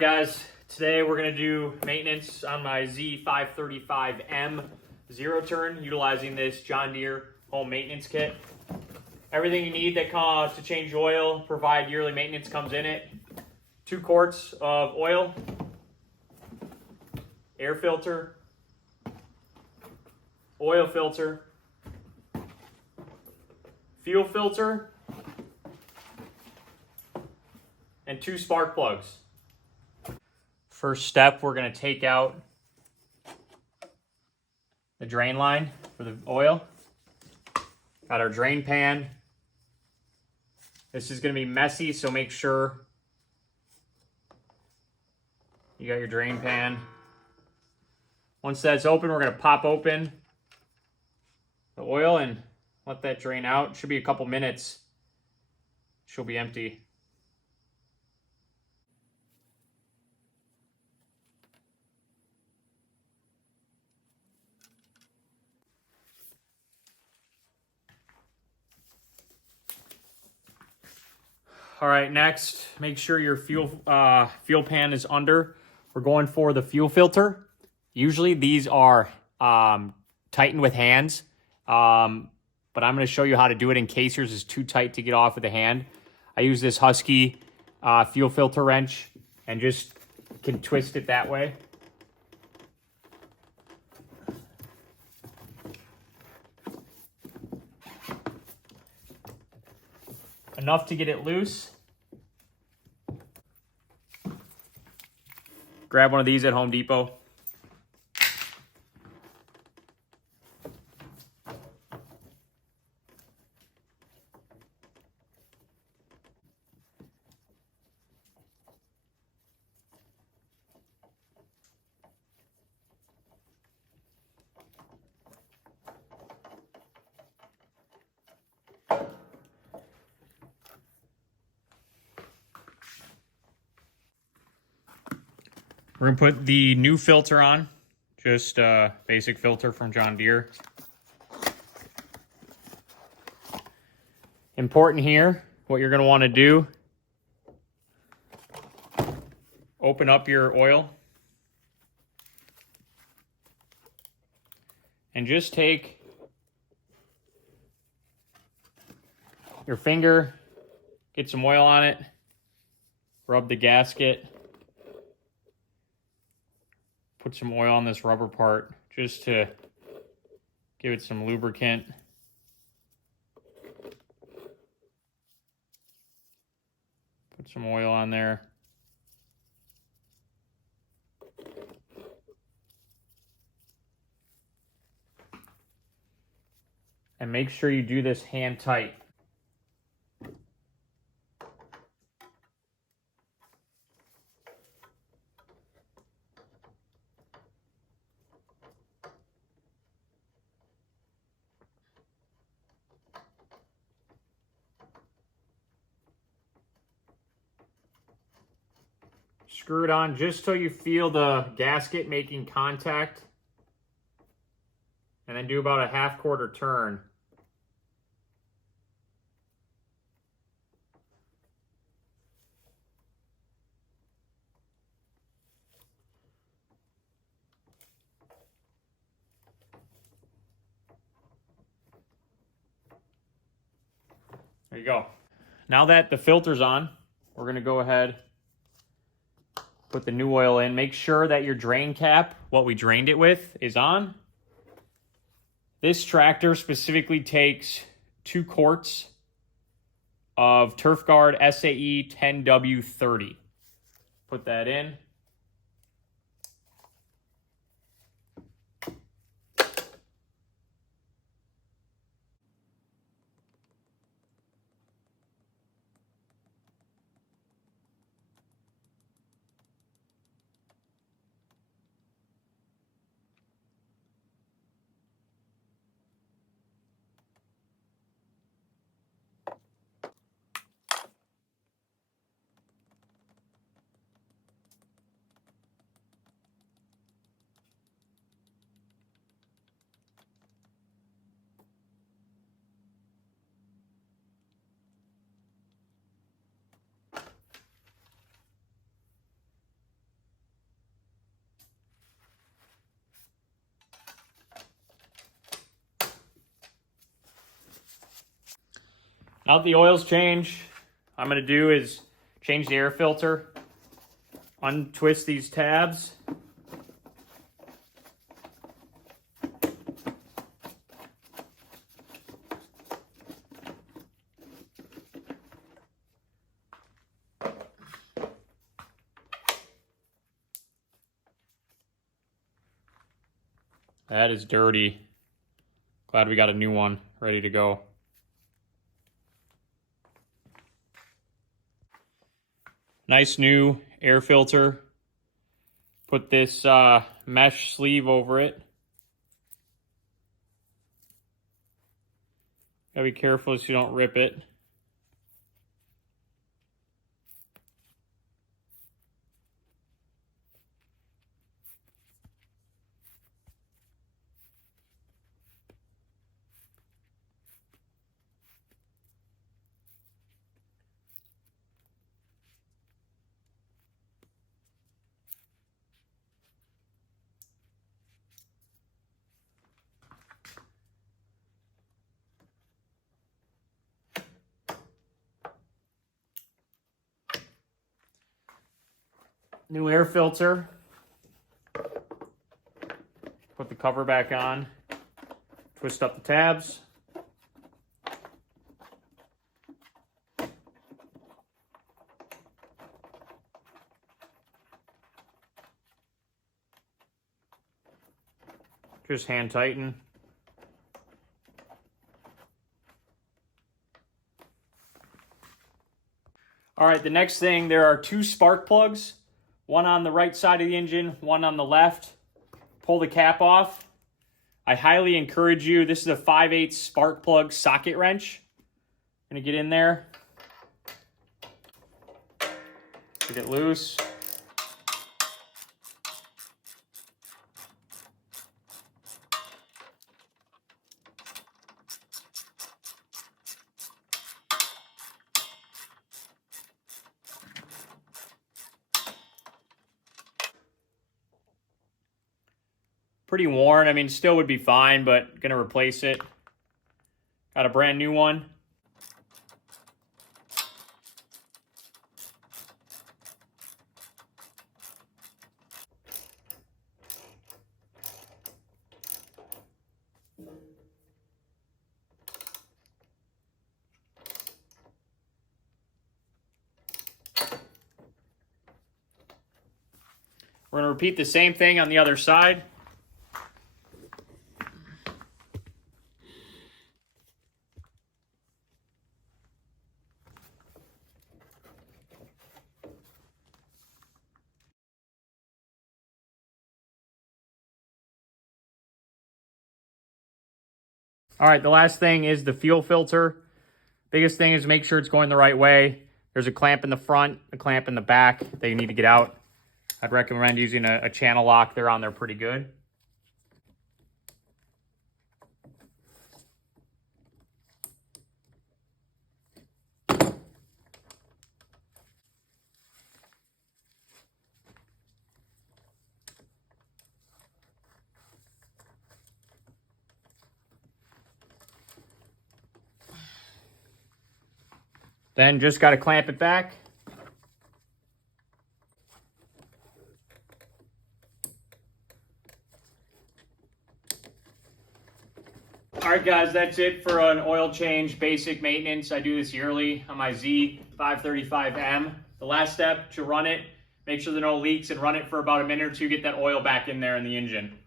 right, guys, today we're going to do maintenance on my Z535M zero turn utilizing this John Deere home maintenance kit. Everything you need that to change oil, provide yearly maintenance comes in it. 2 quarts of oil, air filter, oil filter, fuel filter, and 2 spark plugs. First step, we're going to take out the drain line for the oil. Got our drain pan. This is going to be messy, so make sure you got your drain pan. Once that's open, we're going to pop open the oil and let that drain out. It should be a couple minutes. She'll be empty. All right, next, make sure your fuel pan is under. We're going for the fuel filter. Usually these are tightened with hands, but I'm going to show you how to do it in case yours is too tight to get off with a hand. I use this Husky fuel filter wrench and just can twist it that way. Enough to get it loose. Grab one of these at Home Depot. We're going to put the new filter on, just a basic filter from John Deere. Important here, what you're going to want to do, open up your oil and just take your finger, get some oil on it, rub the gasket. Put some oil on this rubber part just to give it some lubricant. Put some oil on there. And make sure you do this hand tight. Screw it on just so you feel the gasket making contact, and then do about a 1/2 quarter turn. There you go. Now that the filter's on, we're going to go ahead, put the new oil in. Make sure that your drain cap, what we drained it with, is on. This tractor specifically takes 2 quarts of Turf Guard SAE 10W30. Put that in. Now that the oil's changed, what I'm going to do is change the air filter, untwist these tabs. That is dirty. Glad we got a new one ready to go. Nice new air filter. Put this mesh sleeve over it. Gotta be careful so you don't rip it. New air filter. Put the cover back on. Twist up the tabs. Just hand tighten. All right, the next thing, there are 2 spark plugs. One on the right side of the engine, one on the left. Pull the cap off. I highly encourage you, this is a 5/8 spark plug socket wrench. I'm gonna get in there. Get it loose. Pretty worn. I mean, still would be fine, but gonna replace it. Got a brand new one. We're gonna repeat the same thing on the other side. All right, the last thing is the fuel filter. Biggest thing is make sure it's going the right way. There's a clamp in the front, a clamp in the back that you need to get out. I'd recommend using a channel lock. They're on there pretty good. Then just got to clamp it back. All right, guys, that's it for an oil change, basic maintenance. I do this yearly on my Z535M. The last step, to run it, make sure there are no leaks and run it for about a minute or two, get that oil back in there in the engine.